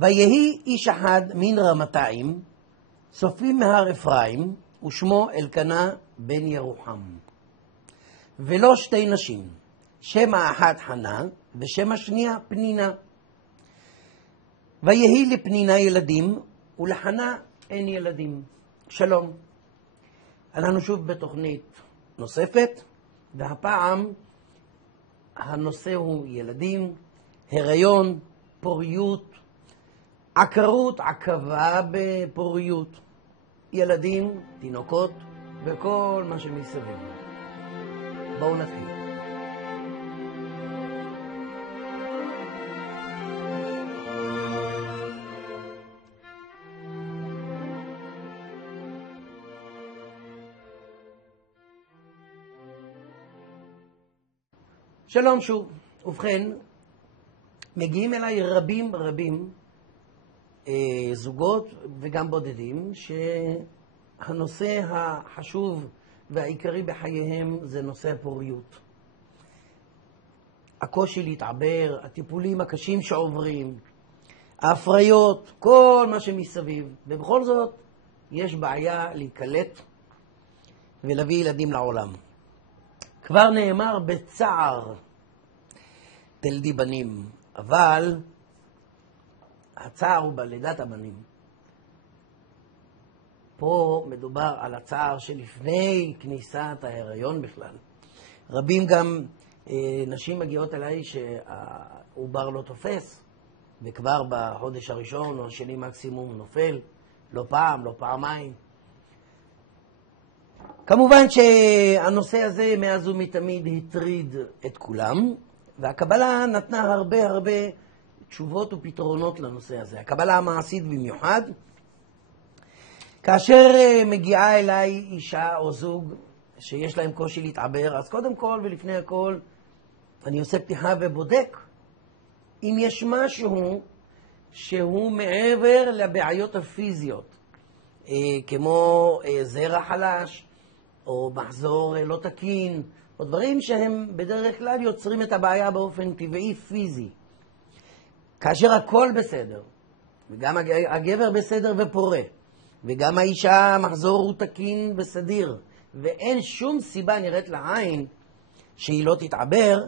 ויהי איש אחד מן רמתיים, צופים מהר אפרים, ושמו אלקנה בן ירוחם. ולא שתי נשים, שם האחת חנה, ושם השנייה פנינה. ויהי לפנינה ילדים, ולחנה אין ילדים. שלום. אנחנו שוב בתוכנית נוספת, והפעם הנושא הוא ילדים, הריון, פוריות, עקרות, עקבה בפוריות, ילדים, תינוקות וכל מה שמסביב. בואו נתחיל. שלום שוב. ובכן, מגיעים אליי רבים זוגות וגם בודדים שהנושא החשוב והעיקרי בחייהם זה נושא הפוריות. הקושי להתעבר, הטיפולים הקשים שעוברים, ההפריות, כל מה שמסביב. ובכל זאת יש בעיה להיקלט ולהביא ילדים לעולם. כבר נאמר בצער תלדי בנים, אבל הצער הוא בלידת הבנים. פה מדובר על הצער שלפני כניסת ההיריון בכלל. רבים גם נשים מגיעות אליי שהעובר לא תופס, וכבר בחודש הראשון או השני מקסימום נופל, לא פעם, לא פעמיים. כמובן שהנושא הזה מאז ומתמיד הטריד את כולם, והקבלה נתנה הרבה תשובות ופתרונות לנושא הזה. הקבלה המעשית במיוחד, כאשר מגיעה אליי אישה או זוג שיש להם קושי להתעבר, אז קודם כל ולפני הכל אני עושה פתיחה ובודק אם יש משהו שהוא מעבר לבעיות הפיזיות, כמו זרע חלש, או מחזור לא תקין, או דברים שהם בדרך כלל יוצרים את הבעיה באופן טבעי פיזי. כאשר הכל בסדר, וגם הגבר בסדר ופורה, וגם האישה מחזור הוא תקין בסדיר, ואין שום סיבה נראית לעין שהיא לא תתעבר,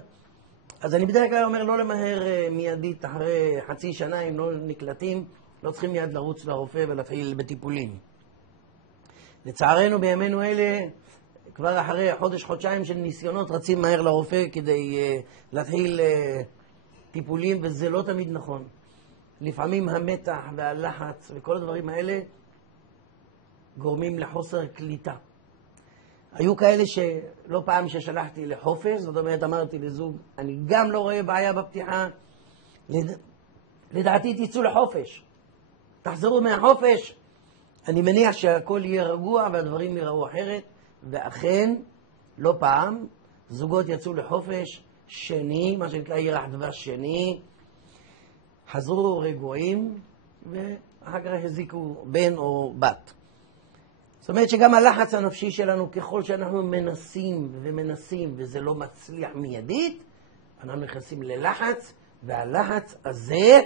אז אני בדרך כלל אומר לא למהר מיידית אחרי חצי שנה, אם לא נקלטים, לא צריכים מיד לרוץ לרופא ולהתחיל בטיפולים. לצערנו בימינו אלה, כבר אחרי חודש-חודשיים של ניסיונות רצים מהר לרופא כדי להתחיל טיפולים, וזה לא תמיד נכון. לפעמים המתח והלחץ וכל הדברים האלה גורמים לחוסר קליטה. היו כאלה שלא פעם ששלחתי לחופש, זאת אומרת אמרתי לזוג, אני גם לא רואה בעיה בפתיחה, לדעתי תצאו לחופש, תחזרו מהחופש, אני מניח שהכל יהיה רגוע והדברים יראו אחרת, ואכן, לא פעם, זוגות יצאו לחופש שני, מה שנקרא ירח דבש שני, חזרו רגועים, ואחר כך הזיקו בן או בת. זאת אומרת שגם הלחץ הנפשי שלנו, ככל שאנחנו מנסים, וזה לא מצליח מיידית, אנחנו נכנסים ללחץ, והלחץ הזה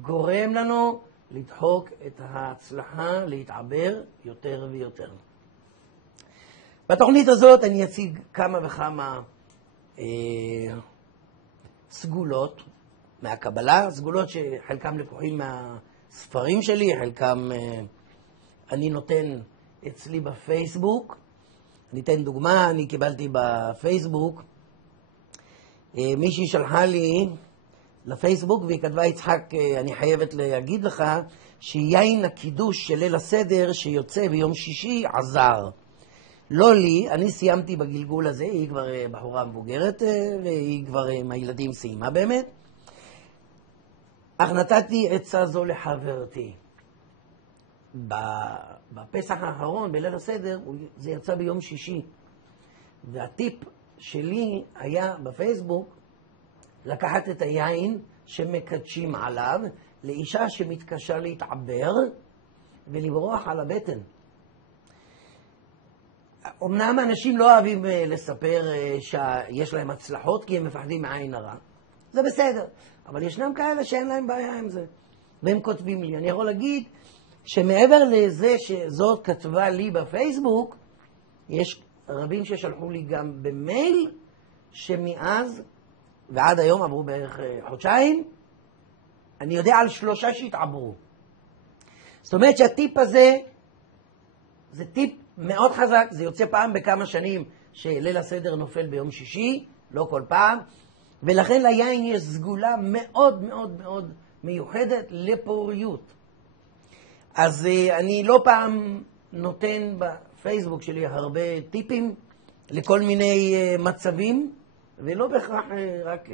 גורם לנו לדחוק את ההצלחה להתעבר יותר ויותר. בתוכנית הזאת אני אציג כמה וכמה סגולות מהקבלה, סגולות שחלקם לקוחים מהספרים שלי, חלקם אני נותן אצלי בפייסבוק. אני אתן דוגמה, אני קיבלתי בפייסבוק, מישהי שלחה לי לפייסבוק והיא כתבה, יצחק, אני חייבת להגיד לך שיין הקידוש של ליל הסדר שיוצא ביום שישי עזר. לא לי, אני סיימתי בגלגול הזה, היא כבר בחורה מבוגרת, והיא כבר עם הילדים סיימה באמת. אך נתתי עצה זו לחברתי. בפסח האחרון, בליל הסדר, זה יצא ביום שישי. והטיפ שלי היה בפייסבוק, לקחת את היין שמקדשים עליו, לאישה שמתקשה להתעבר, ולברוח על הבטן. אמנם אנשים לא אוהבים לספר שיש להם הצלחות כי הם מפחדים מעין הרע. זה בסדר, אבל ישנם כאלה שאין להם בעיה עם זה. והם כותבים לי. אני יכול להגיד שמעבר לזה שזאת כתבה לי בפייסבוק, יש רבים ששלחו לי גם במייל, שמאז ועד היום עברו בערך חודשיים, אני יודע על 3 שהתעברו. זאת אומרת שהטיפ הזה, זה טיפ מאוד חזק, זה יוצא פעם בכמה שנים שליל הסדר נופל ביום שישי, לא כל פעם, ולכן ליין יש סגולה מאוד מאוד מאוד מיוחדת לפוריות. אז אני לא פעם נותן בפייסבוק שלי הרבה טיפים לכל מיני מצבים, ולא בהכרח רק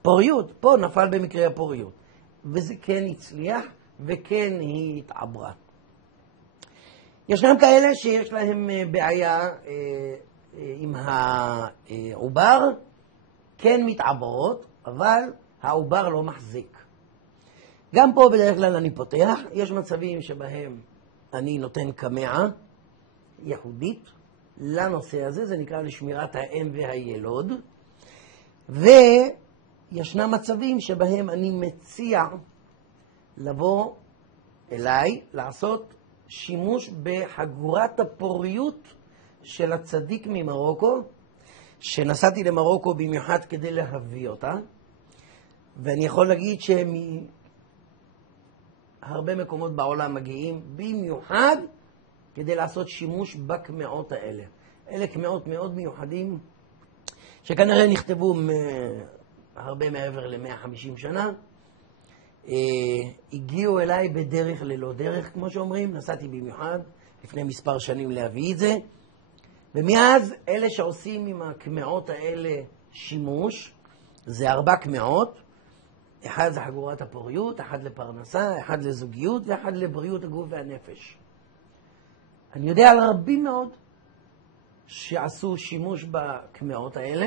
לפוריות. פה נפל במקרה הפוריות. וזה כן הצליח, וכן היא התעברה. ישנם כאלה שיש להם בעיה עם העובר, כן מתעברות, אבל העובר לא מחזיק. גם פה בדרך כלל אני פותח, יש מצבים שבהם אני נותן קמעה יהודית לנושא הזה, זה נקרא לשמירת האם והילוד, וישנם מצבים שבהם אני מציע לבוא אליי, לעשות שימוש בחגורת הפוריות של הצדיק ממרוקו, שנסעתי למרוקו במיוחד כדי להביא אותה, ואני יכול להגיד שהרבה מקומות בעולם מגיעים במיוחד כדי לעשות שימוש בקמעות האלה. אלה קמעות מאוד מיוחדים, שכנראה נכתבו הרבה מעבר ל-150 שנה, הגיעו אליי בדרך ללא דרך, כמו שאומרים, נסעתי במיוחד לפני מספר שנים להביא את זה, ומאז אלה שעושים עם הקמעות האלה שימוש, זה 4 קמעות, אחד זה חגורת הפוריות, אחד לפרנסה, אחד לזוגיות, ואחד לבריאות הגוף והנפש. אני יודע על רבים מאוד שעשו שימוש בקמעות האלה,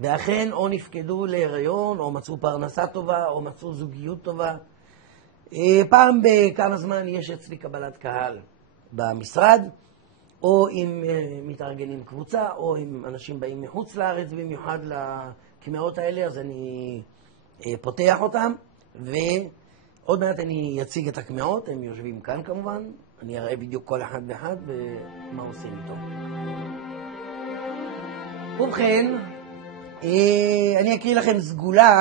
ואכן או נפקדו להיריון, או מצאו פרנסה טובה, או מצאו זוגיות טובה. פעם בכמה זמן יש אצלי קבלת קהל במשרד, או אם מתארגנים קבוצה, או אם אנשים באים מחוץ לארץ, במיוחד לקמעות האלה, אז אני פותח אותם, ועוד מעט אני אציג את הקמעות, הם יושבים כאן כמובן, אני אראה בדיוק כל אחד ואחד ומה עושים איתו. ובכן, אני אקריא לכם סגולה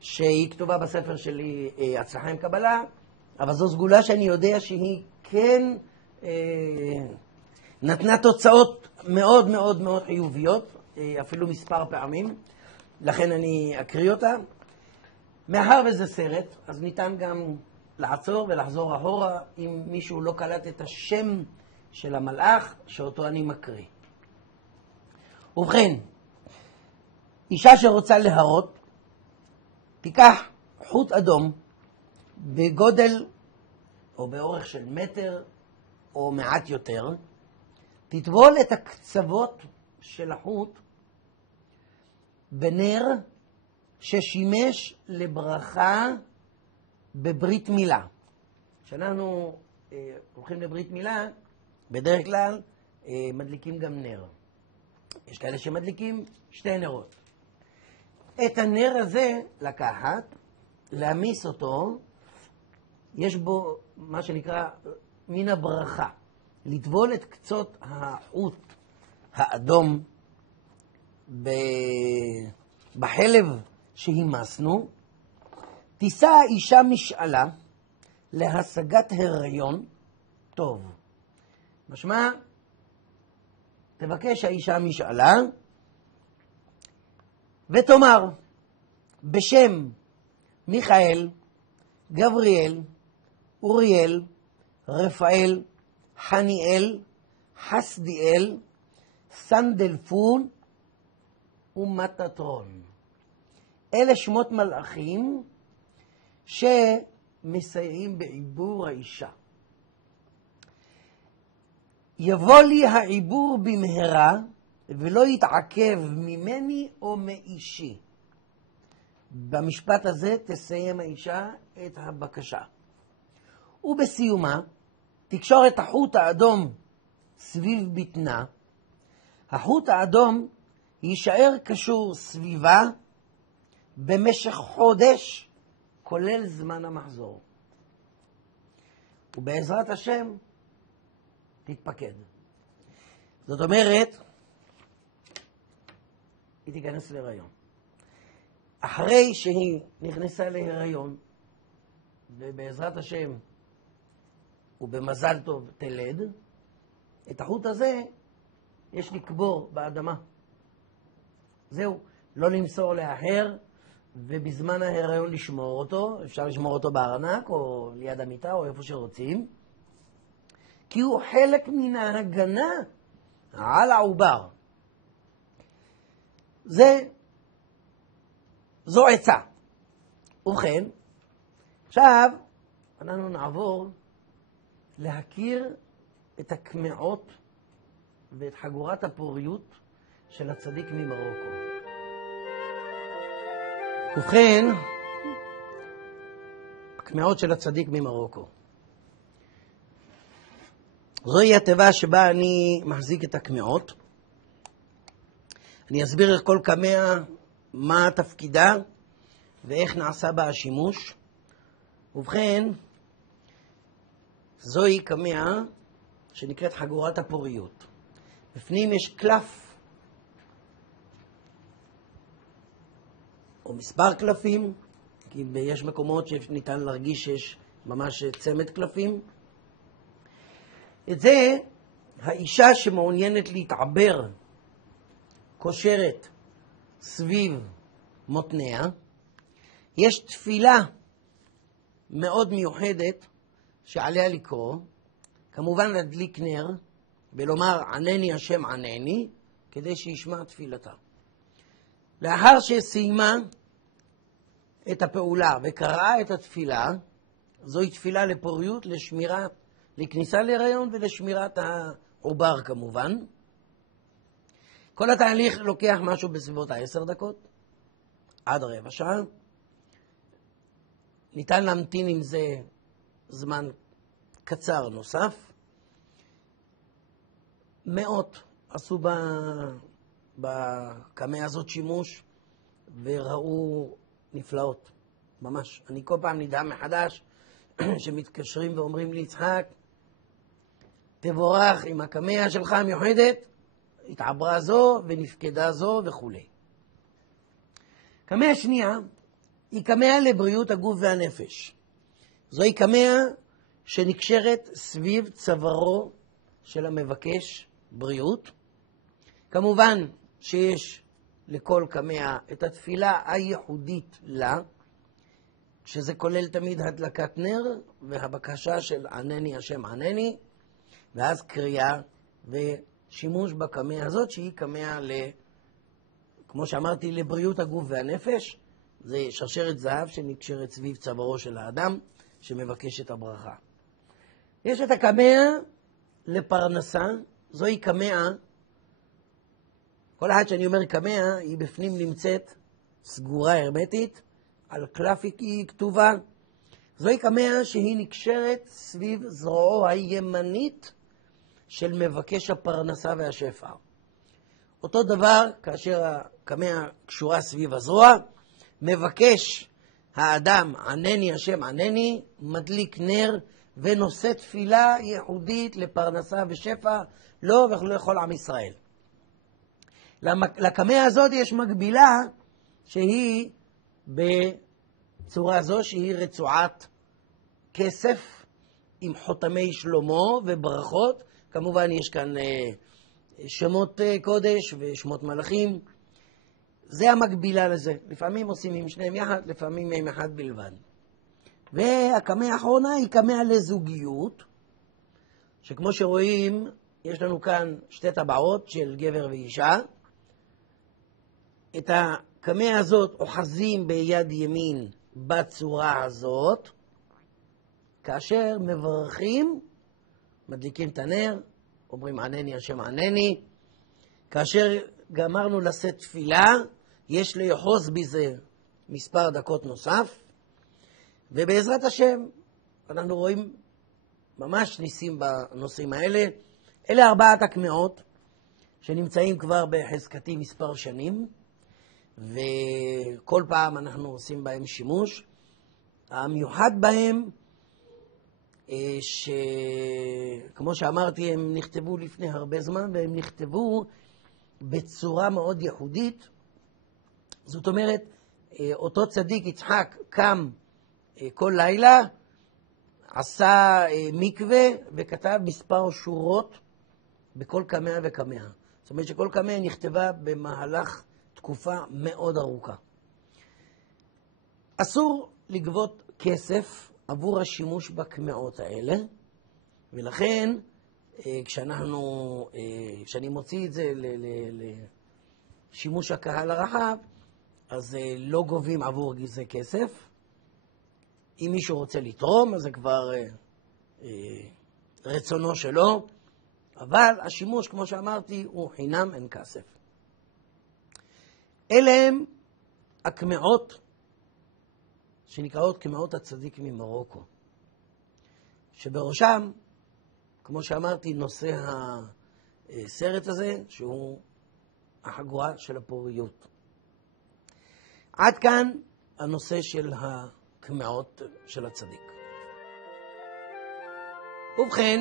שהיא כתובה בספר שלי, הצלחה עם קבלה, אבל זו סגולה שאני יודע שהיא כן נתנה תוצאות מאוד מאוד מאוד חיוביות, אפילו מספר פעמים, לכן אני אקריא אותה. מאחר וזה סרט, אז ניתן גם לעצור ולחזור אחורה אם מישהו לא קלט את השם של המלאך שאותו אני מקריא. ובכן, אישה שרוצה להרות, תיקח חוט אדום בגודל או באורך של מטר או מעט יותר, תטבול את הקצוות של החוט בנר ששימש לברכה בברית מילה. כשאנחנו הולכים לברית מילה, בדרך כלל מדליקים גם נר. יש כאלה שמדליקים 2 נרות. את הנר הזה לקחת, להמיס אותו, יש בו מה שנקרא מן הברכה. לטבול את קצות החוט האדום בחלב שהימסנו, תישא אישה משאלה להשגת הריון טוב. משמע, תבקש האישה משאלה ותאמר בשם מיכאל, גבריאל, אוריאל, רפאל, חניאל, חסדיאל, סנדלפון ומטטרון. אלה שמות מלאכים שמסייעים בעיבור האישה. יבוא לי העיבור במהרה ולא יתעכב ממני או מאישי. במשפט הזה תסיים האישה את הבקשה. ובסיומה תקשור את החוט האדום סביב בטנה. החוט האדום יישאר קשור סביבה במשך חודש כולל זמן המחזור. ובעזרת השם, תתפקד. זאת אומרת, היא תיכנס להיריון. אחרי שהיא נכנסה להיריון, ובעזרת השם, ובמזל טוב תלד, את החוט הזה יש לקבור באדמה. זהו, לא למסור לאחר, ובזמן ההיריון לשמור אותו, אפשר לשמור אותו בארנק, או ליד המיטה, או איפה שרוצים, כי הוא חלק מן ההגנה על העובר. זו עצה. ובכן, עכשיו אנחנו נעבור להכיר את הקמעות ואת חגורת הפוריות של הצדיק ממרוקו. ובכן, הקמעות של הצדיק ממרוקו. זוהי התיבה שבה אני מחזיק את הקמעות. אני אסביר כל קמע מה תפקידה ואיך נעשה בה השימוש. ובכן, זוהי קמע שנקראת חגורת הפוריות. בפנים יש קלף או מספר קלפים, כי יש מקומות שניתן להרגיש שיש ממש צמד קלפים. את זה האישה שמעוניינת להתעבר קושרת סביב מותניה. יש תפילה מאוד מיוחדת שעליה לקרוא, כמובן להדליק נר ולומר ענני השם ענני, כדי שישמע תפילתה. לאחר שסיימה את הפעולה וקראה את התפילה, זוהי תפילה לפוריות, לשמירה, לכניסה להיריון ולשמירת העובר כמובן. כל התהליך לוקח משהו בסביבות 10 דקות, עד רבע שעה. ניתן להמתין עם זה זמן קצר נוסף. מאות עשו בקמע הזאת שימוש וראו נפלאות, ממש. אני כל פעם נדהם מחדש שמתקשרים ואומרים לי, יצחק, תבורך עם הקמע שלך המיוחדת, התעברה זו ונפקדה זו וכו'. קמע שנייה היא קמע לבריאות הגוף והנפש. זוהי קמע שנקשרת סביב צווארו של המבקש בריאות. כמובן שיש לכל קמע את התפילה הייחודית לה, שזה כולל תמיד הדלקת נר והבקשה של ענני השם ענני, ואז קריאה ושימוש בקמע הזאת שהיא קמע, כמו שאמרתי, לבריאות הגוף והנפש. זה שרשרת זהב שנקשרת סביב צווארו של האדם שמבקש את הברכה. יש את הקמע לפרנסה. זוהי קמע, כל אחד שאני אומר קמע, היא בפנים נמצאת סגורה הרמטית, על קלפיק היא כתובה. זוהי קמע שהיא נקשרת סביב זרועו הימנית של מבקש הפרנסה והשפע. אותו דבר כאשר הקמע קשורה סביב הזרוע, מבקש האדם ענני השם ענני, מדליק נר ונושא תפילה ייחודית לפרנסה ושפע לו ולכל עם ישראל. לקמע הזאת יש מקבילה שהיא בצורה זו שהיא רצועת כסף עם חותמי שלמה וברכות. כמובן יש כאן שמות קודש ושמות מלאכים. זה המקבילה לזה. לפעמים עושים עם שניהם יחד, לפעמים עם אחד בלבד. והקמע האחרונה היא קמע לזוגיות, שכמו שרואים יש לנו כאן שתי טבעות של גבר ואישה. את הקמע הזאת אוחזים ביד ימין בצורה הזאת, כאשר מברכים, מדליקים את הנר, אומרים ענני השם ענני. כאשר גמרנו לשאת תפילה, יש לאחוז בזה מספר דקות נוסף, ובעזרת השם אנחנו רואים ממש ניסים בנושאים האלה. אלה 4 הקמעות שנמצאים כבר בחזקתי מספר שנים, וכל פעם אנחנו עושים בהם שימוש. המיוחד בהם, שכמו שאמרתי, הם נכתבו לפני הרבה זמן, והם נכתבו בצורה מאוד ייחודית. זאת אומרת, אותו צדיק יצחק קם כל לילה, עשה מקווה וכתב מספר שורות בכל קמע וקמע. זאת אומרת שכל קמע נכתבה במהלך תקופה מאוד ארוכה. אסור לגבות כסף עבור השימוש בקמעות האלה, ולכן כשאני מוציא את זה לשימוש הקהל הרחב, אז לא גובים עבור זה כסף. אם מישהו רוצה לתרום, אז זה כבר רצונו שלו, אבל השימוש, כמו שאמרתי, הוא חינם, אין כסף. אלה הם הקמעות שנקראות קמעות הצדיק ממרוקו, שבראשם, כמו שאמרתי, נושא הסרט הזה, שהוא החגורה של הפוריות. עד כאן הנושא של הקמעות של הצדיק. ובכן,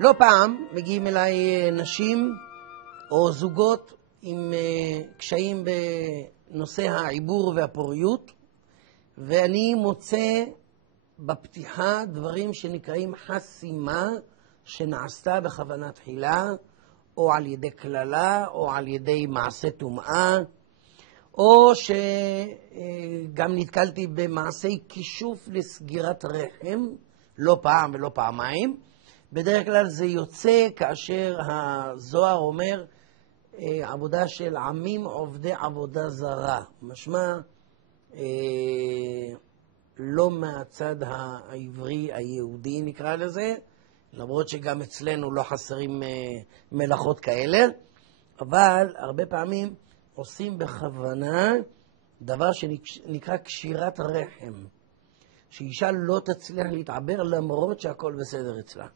לא פעם מגיעים אליי נשים או זוגות עם קשיים בנושא העיבור והפוריות, ואני מוצא בפתיחה דברים שנקראים חסימה שנעשתה בכוונה תחילה, או על ידי כללה, או על ידי מעשה טומאה, או שגם נתקלתי במעשי כישוף לסגירת רחם, לא פעם ולא פעמיים. בדרך כלל זה יוצא כאשר הזוהר אומר עבודה של עמים עובדי עבודה זרה. משמע לא מהצד העברי היהודי נקרא לזה, למרות שגם אצלנו לא חסרים מלאכות כאלה, אבל הרבה פעמים עושים בכוונה דבר שנקרא קשירת רחם, שאישה לא תצליח להתעבר למרות שהכל בסדר אצלה.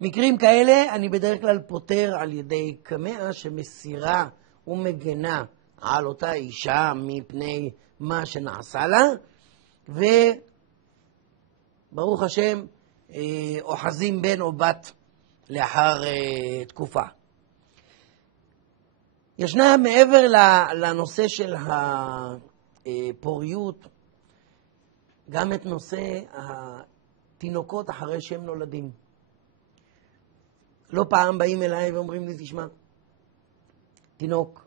מקרים כאלה אני בדרך כלל פותר על ידי קמע שמסירה ומגנה על אותה אישה מפני מה שנעשה לה, וברוך השם אוחזים בן או בת לאחר תקופה. ישנה מעבר לנושא של הפוריות גם את נושא התינוקות אחרי שהם נולדים. לא פעם באים אליי ואומרים לי, תשמע, תינוק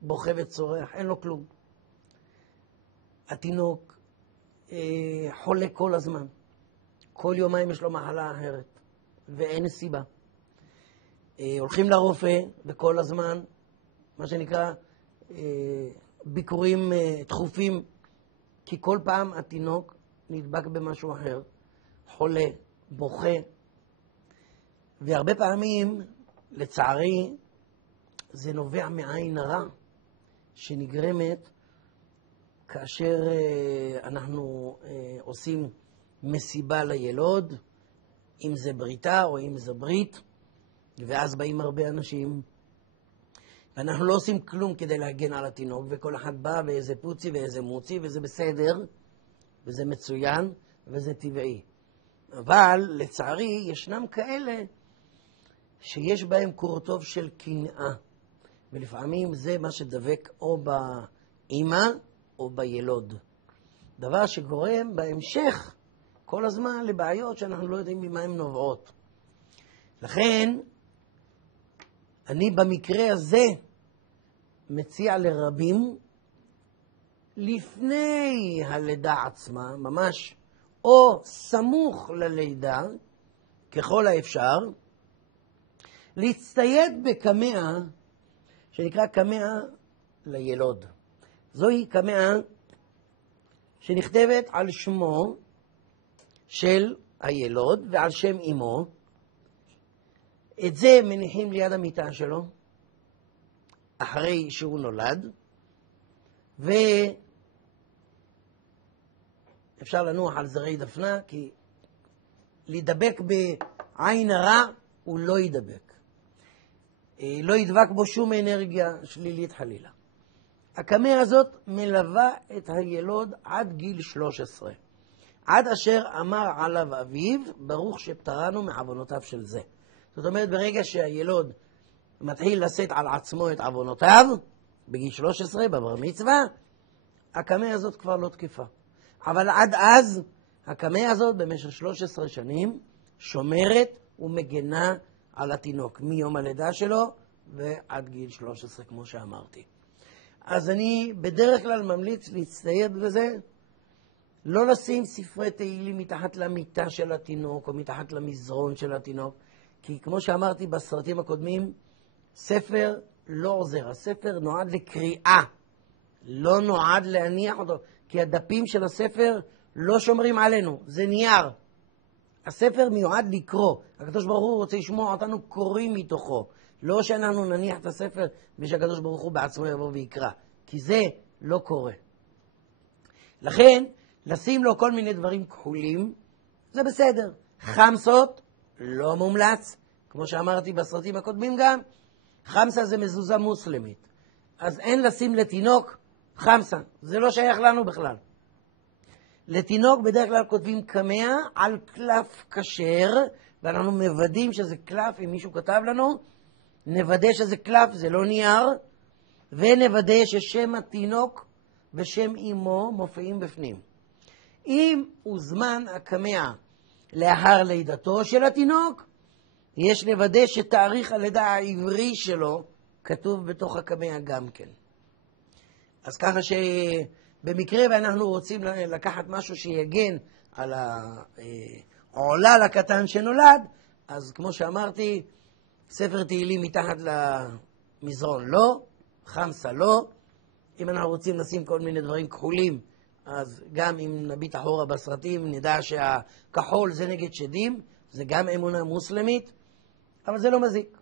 בוכה וצורח, אין לו כלום. התינוק חולה כל הזמן. כל יומיים יש לו מחלה אחרת, ואין סיבה. הולכים לרופא וכל הזמן, מה שנקרא, ביקורים תכופים, כי כל פעם התינוק נדבק במשהו אחר, חולה, בוכה, והרבה פעמים, לצערי, זה נובע מעין הרע שנגרמת כאשר אנחנו עושים מסיבה לילוד, אם זה בריתה או אם זה ברית, ואז באים הרבה אנשים, ואנחנו לא עושים כלום כדי להגן על התינוק, וכל אחד בא ואיזה פוצי ואיזה מוצי, וזה בסדר, וזה מצוין, וזה טבעי. אבל לצערי ישנם כאלה שיש בהם קורטוב של קנאה, ולפעמים זה מה שדבק או באמא או בילוד. דבר שגורם בהמשך כל הזמן לבעיות שאנחנו לא יודעים ממה הן נובעות. לכן, אני במקרה הזה מציע לרבים, לפני הלידה עצמה, ממש, או סמוך ללידה, ככל האפשר, להצטייד בקמע שנקרא קמע לילוד. זוהי קמע שנכתבת על שמו של הילוד ועל שם אמו. את זה מניחים ליד המיטה שלו אחרי שהוא נולד, ואפשר לנוח על זרי דפנה, כי להידבק בעין הרע הוא לא יידבק. לא ידבק בו שום אנרגיה שלילית חלילה. הקמע הזאת מלווה את הילוד עד גיל 13. עד אשר אמר עליו אביו, ברוך שפטרנו מעוונותיו של זה. זאת אומרת, ברגע שהילוד מתחיל לשאת על עצמו את עוונותיו, בגיל 13, בבר מצווה, הקמע הזאת כבר לא תקפה. אבל עד אז, הקמע הזאת במשך 13 שנים שומרת ומגנה על התינוק, מיום הלידה שלו ועד גיל 13, כמו שאמרתי. אז אני בדרך כלל ממליץ להצטייד בזה, לא לשים ספרי תהילים מתחת למיטה של התינוק או מתחת למזרון של התינוק, כי כמו שאמרתי בסרטים הקודמים, ספר לא עוזר. הספר נועד לקריאה, לא נועד להניח אותו, כי הדפים של הספר לא שומרים עלינו, זה נייר. הספר מיועד לקרוא. הקדוש ברוך הוא רוצה לשמוע אותנו קוראים מתוכו. לא שאנחנו נניח את הספר ושהקדוש ברוך הוא בעצמו יבוא ויקרא, כי זה לא קורה. לכן, לשים לו כל מיני דברים כחולים, זה בסדר. חמסות, לא מומלץ. כמו שאמרתי בסרטים הקודמים גם, חמסה זה מזוזה מוסלמית. אז אין לשים לתינוק חמסה. זה לא שייך לנו בכלל. לתינוק בדרך כלל כותבים קמע על קלף כשר, ואנחנו מוודאים שזה קלף, אם מישהו כתב לנו, נוודא שזה קלף, זה לא נייר, ונוודא ששם התינוק ושם אמו מופיעים בפנים. אם הוזמן הקמע לאחר לידתו של התינוק, יש לוודא שתאריך הלידה העברי שלו כתוב בתוך הקמע גם כן. אז ככה שבמקרה ואנחנו רוצים לקחת משהו שיגן על העולל הקטן שנולד, אז כמו שאמרתי, ספר תהילים מתחת למזרון לא, חמסה לא. אם אנחנו רוצים לשים כל מיני דברים כחולים, אז גם אם נביט אחורה בסרטים נדע שהכחול זה נגד שדים, זה גם אמונה מוסלמית, אבל זה לא מזיק.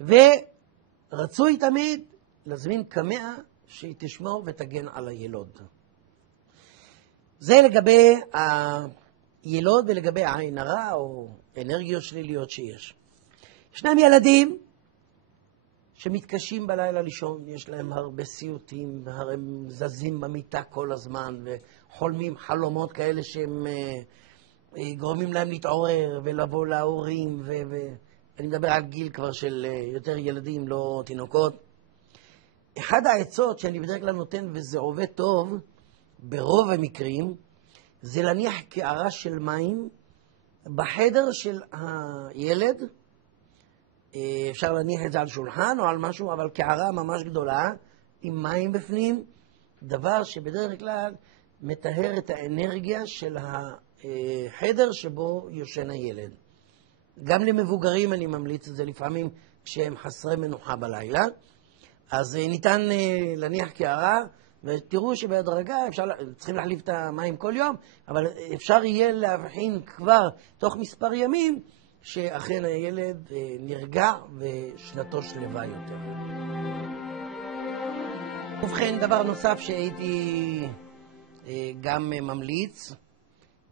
ורצוי תמיד להזמין קמע שהיא תשמור ותגן על הילוד. זה לגבי הילוד ולגבי העין הרע או אנרגיות שליליות שיש. ישנם ילדים שמתקשים בלילה לישון, יש להם הרבה סיוטים, הם זזים במיטה כל הזמן וחולמים חלומות כאלה שהם גורמים להם להתעורר ולבוא להורים, ואני מדבר על גיל כבר של יותר ילדים, לא תינוקות. אחד העצות שאני בדרך כלל נותן, וזה עובד טוב ברוב המקרים, זה להניח קערה של מים בחדר של הילד. אפשר להניח את זה על שולחן או על משהו, אבל קערה ממש גדולה עם מים בפנים, דבר שבדרך כלל מטהר את האנרגיה של החדר שבו יושן הילד. גם למבוגרים אני ממליץ את זה לפעמים כשהם חסרי מנוחה בלילה. אז ניתן להניח קערה, ותראו שבהדרגה צריכים להחליף את המים כל יום, אבל אפשר יהיה להבחין כבר תוך מספר ימים שאכן הילד נרגע ושנתו שלווה יותר. ובכן, דבר נוסף שהייתי גם ממליץ,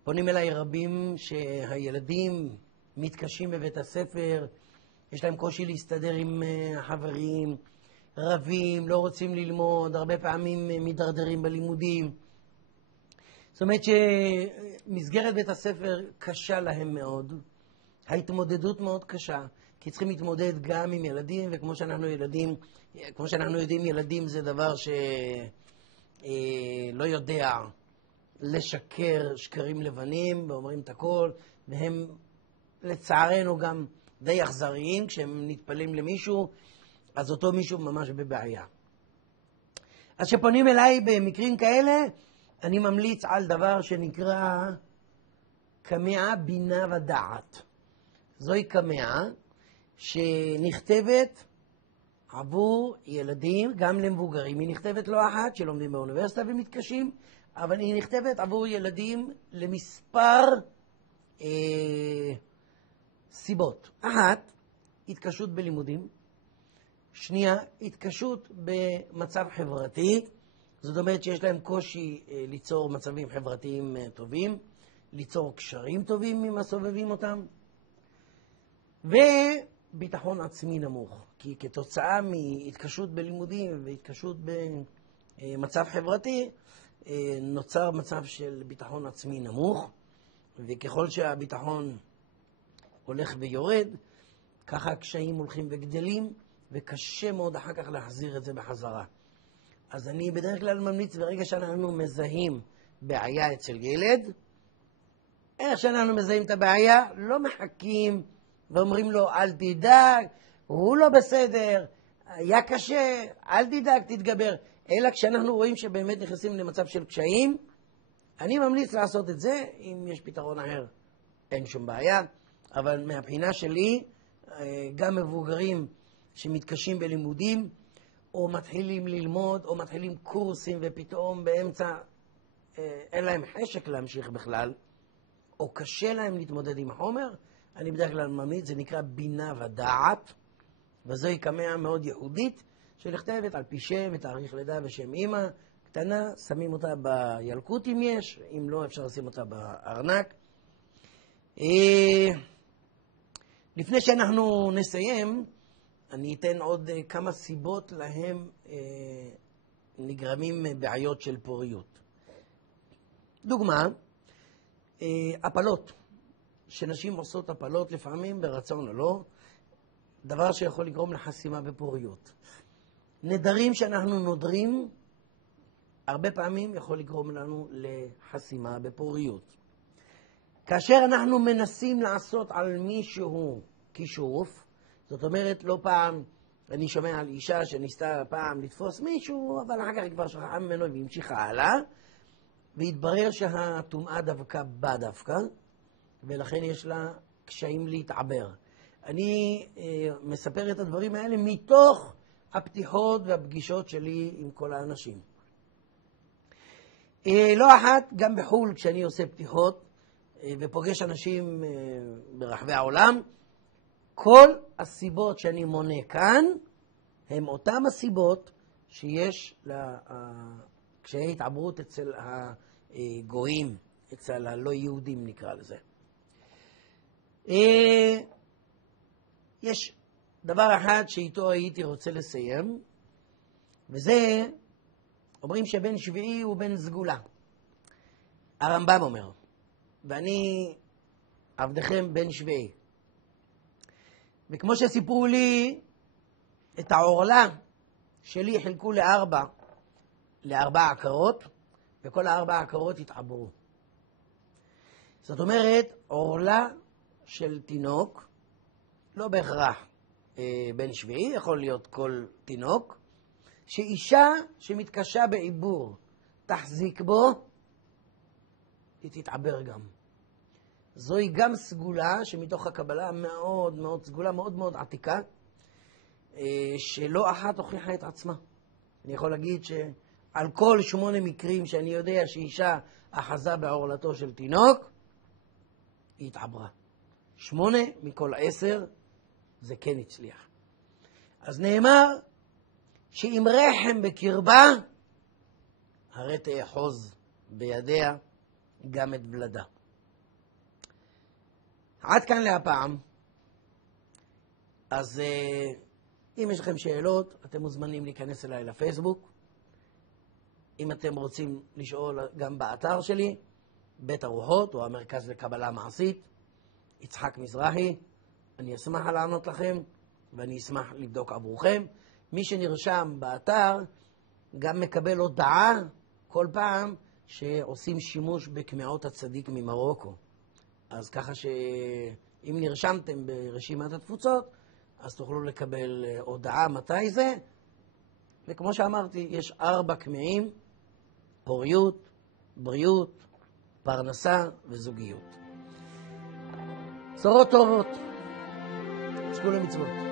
פונים אליי רבים שהילדים מתקשים בבית הספר, יש להם קושי להסתדר עם החברים, רבים, לא רוצים ללמוד, הרבה פעמים מדרדרים בלימודים. זאת אומרת שמסגרת בית הספר קשה להם מאוד, ההתמודדות מאוד קשה, כי צריכים להתמודד גם עם ילדים, וכמו שאנחנו יודעים, ילדים זה דבר שלא יודע לשקר שקרים לבנים, ואומרים את הכל, והם לצערנו גם די אכזריים, כשהם נטפלים למישהו, אז אותו מישהו ממש בבעיה. אז שפונים אליי במקרים כאלה, אני ממליץ על דבר שנקרא קמע בינה ודעת. זוהי קמע שנכתבת עבור ילדים, גם למבוגרים. היא נכתבת לא אחת שלומדים באוניברסיטה ומתקשים, אבל היא נכתבת עבור ילדים למספר סיבות. אחת, התקשות בלימודים. שנייה, התקשות במצב חברתי. זאת אומרת שיש להם קושי ליצור מצבים חברתיים טובים, ליצור קשרים טובים עם הסובבים אותם. ביטחון עצמי נמוך, כי כתוצאה מהתקשות בלימודים והתקשות במצב חברתי, נוצר מצב של ביטחון עצמי נמוך, וככל שהביטחון הולך ויורד, ככה הקשיים הולכים וגדלים, וקשה מאוד אחר כך להחזיר את זה בחזרה. אז אני בדרך כלל ממליץ, ברגע שאנחנו מזהים בעיה אצל ילד, איך שאנחנו מזהים את הבעיה, לא מחכים ואומרים לו, אל תדאג, הוא לא בסדר, היה קשה, אל תדאג, תתגבר. אלא כשאנחנו רואים שבאמת נכנסים למצב של קשיים, אני ממליץ לעשות את זה. אם יש פתרון אחר, אין שום בעיה. אבל מהבחינה שלי, גם מבוגרים שמתקשים בלימודים, או מתחילים ללמוד, או מתחילים קורסים, ופתאום באמצע אין להם חשק להמשיך בכלל, או קשה להם להתמודד עם החומר, אני בדרך כלל ממליץ, זה נקרא בינה ודעת, וזוהי קמעה מאוד ייחודית, שנכתבת על פי שם ותאריך לידה ושם אמא, קטנה, שמים אותה בילקוט אם יש, אם לא אפשר לשים אותה בארנק. לפני שאנחנו נסיים, אני אתן עוד כמה סיבות להם נגרמים בעיות של פוריות. דוגמה, הפלות. שנשים עושות הפלות לפעמים ברצון או לא, דבר שיכול לגרום לחסימה בפוריות. נדרים שאנחנו נודרים, הרבה פעמים יכול לגרום לנו לחסימה בפוריות. כאשר אנחנו מנסים לעשות על מישהו כישוף, זאת אומרת, לא פעם אני שומע על אישה שניסתה פעם לתפוס מישהו, אבל אחר כך היא כבר שכחה ממנו והמשיכה הלאה, והתברר שהטומאה דווקא בה דווקא, ולכן יש לה קשיים להתעבר. אני מספר את הדברים האלה מתוך הפתיחות והפגישות שלי עם כל האנשים. לא אחת, גם בחול, כשאני עושה פתיחות ופוגש אנשים ברחבי העולם, כל הסיבות שאני מונה כאן, הם אותם הסיבות שיש קשיי התעברות אצל הגויים, אצל הלא יהודים נקרא לזה. יש דבר אחד שאיתו הייתי רוצה לסיים, וזה, אומרים שבן שביעי הוא בן סגולה. הרמב"ם אומר, ואני עבדכם בן שביעי. וכמו שסיפרו לי, את העורלה שלי חילקו לארבע עקרות, וכל הארבע עקרות התעברו. זאת אומרת, עורלה של תינוק, לא בהכרח בן שביעי, יכול להיות כל תינוק, שאישה שמתקשה בעיבור תחזיק בו, היא תתעבר גם. זוהי גם סגולה שמתוך הקבלה מאוד מאוד, סגולה מאוד מאוד עתיקה, שלא אחת הוכיחה את עצמה. אני יכול להגיד שעל כל 8 מקרים שאני יודע שאישה אחזה בעורלתו של תינוק, היא התעברה. 8 מכל 10 זה כן הצליח. אז נאמר שאם רחם בקרבה, הרי תאחוז בידיה גם את ולדה. עד כאן להפעם. אז אם יש לכם שאלות, אתם מוזמנים להיכנס אליי לפייסבוק. אם אתם רוצים לשאול גם באתר שלי, בית הרוחות או המרכז לקבלה מעשית, יצחק מזרחי, אני אשמח לענות לכם ואני אשמח לבדוק עבורכם. מי שנרשם באתר גם מקבל הודעה כל פעם שעושים שימוש בקמעות הצדיק ממרוקו. אז ככה שאם נרשמתם ברשימת התפוצות, אז תוכלו לקבל הודעה מתי זה. וכמו שאמרתי, יש 4 קמעים: פוריות, בריאות, פרנסה וזוגיות. בשורות טובות. שקו למצוות.